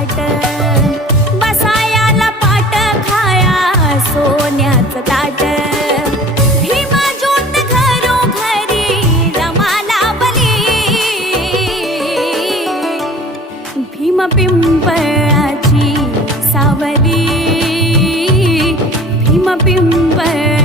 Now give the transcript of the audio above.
ताट, बसायाला पाट, खाया सोन्याचं ताट. भीम ज्योत घरोघरी रमाला बली, भीम पिंपळाची सावली, भीम पिंपळ